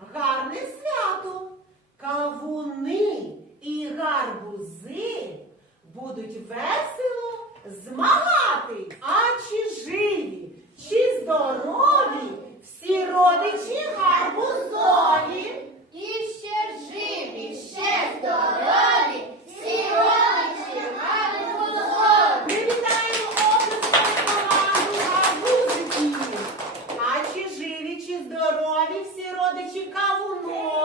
гарне свято. Кавуни і гарбузи будуть весело змагати. А чи живі, чи здорові всі родичі гарбузові? І ще живі, ще здорові. se rode de cavo nu.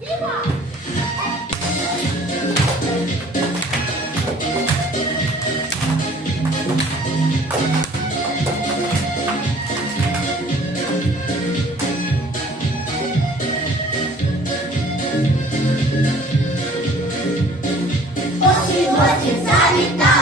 Hoje, hoje, sabe.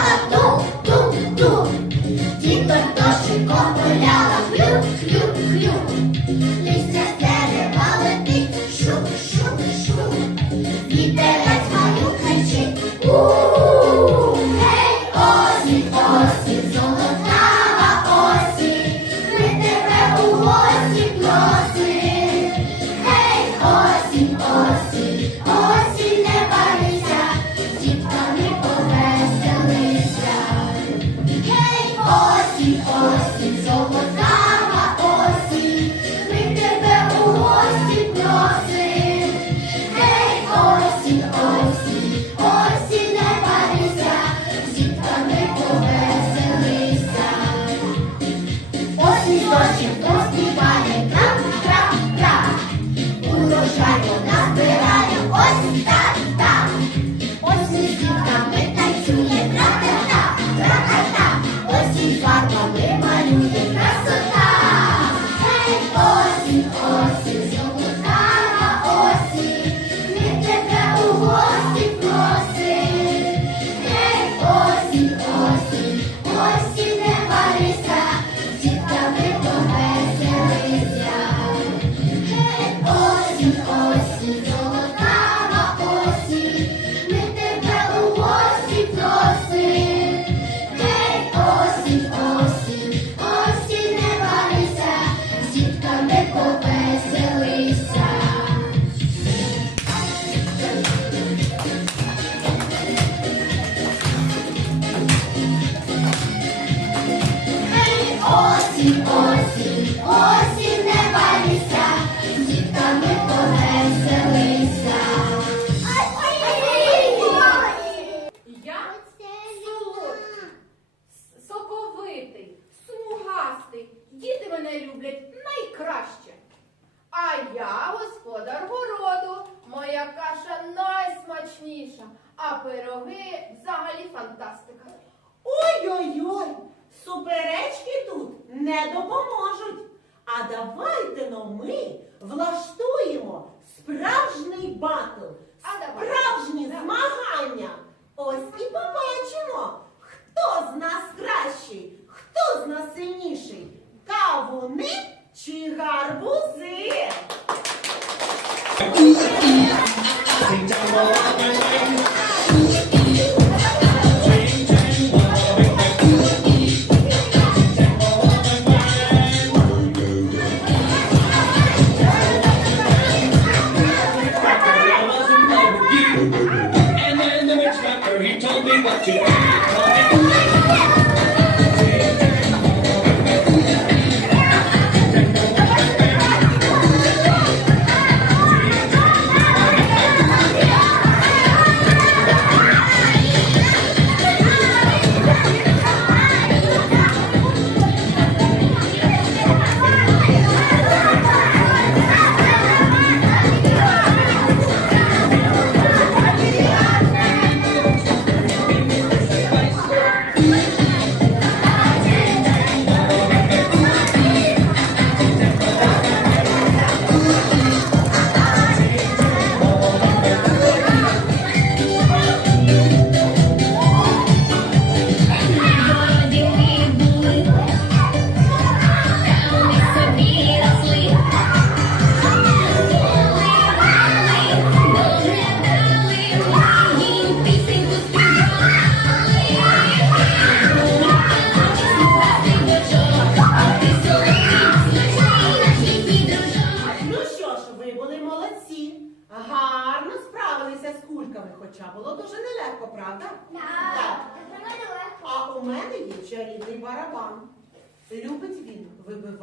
Two.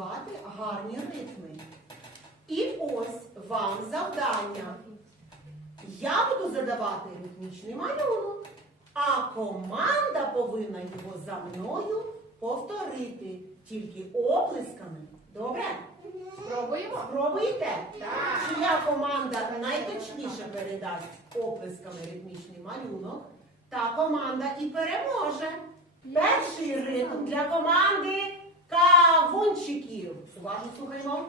Вибивати гарні ритми. І ось вам завдання. Я буду задавати ритмічний малюнок, а команда повинна його за мною повторити тільки оплесками. Добре? Спробуємо? Спробуйте? Так. Чия команда найточніше передасть оплесками ритмічний малюнок, та команда і переможе. Перший ритм для команди. Уважно слухаємо.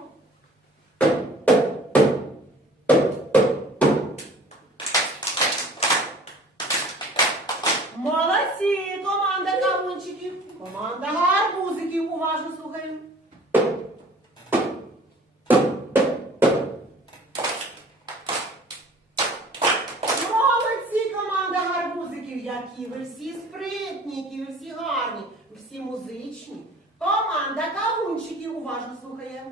Молодці! Команда кавунчиків. Команда гарбузиків. Уважно слухаємо. Молодці, команда гарбузиків, які ви всі спритні, які ви всі гарні, всі музичні. Уважно слухає.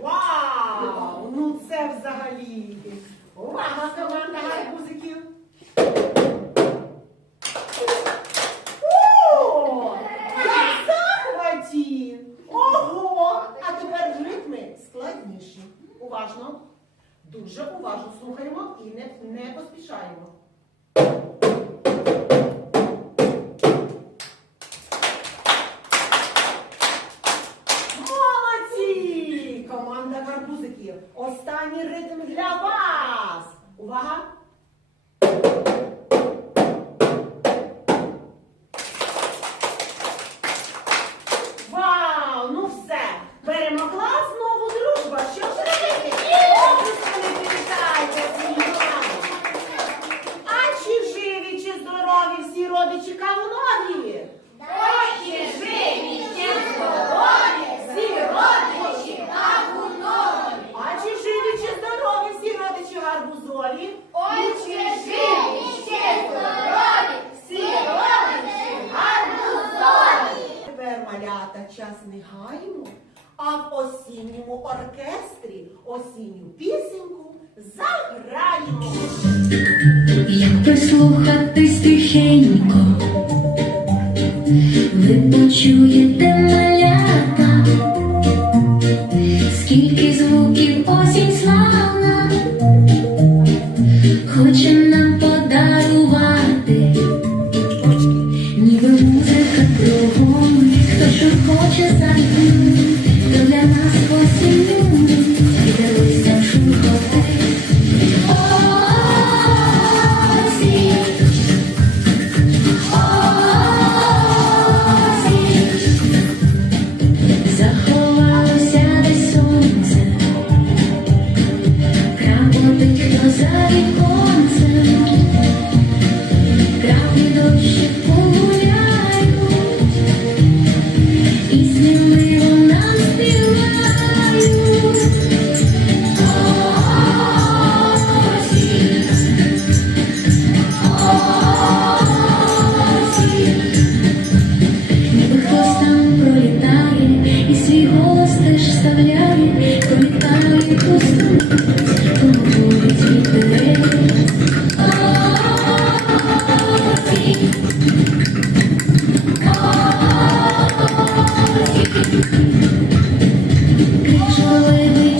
Вау! Ну це взагалі. Увага, команда гарбузиків. О! Я в захваті! Ого! А тепер ритми складніші. Уважно. Дуже уважно слухаємо і не, не поспішаємо. Як прислухатись тихенько,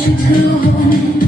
To home.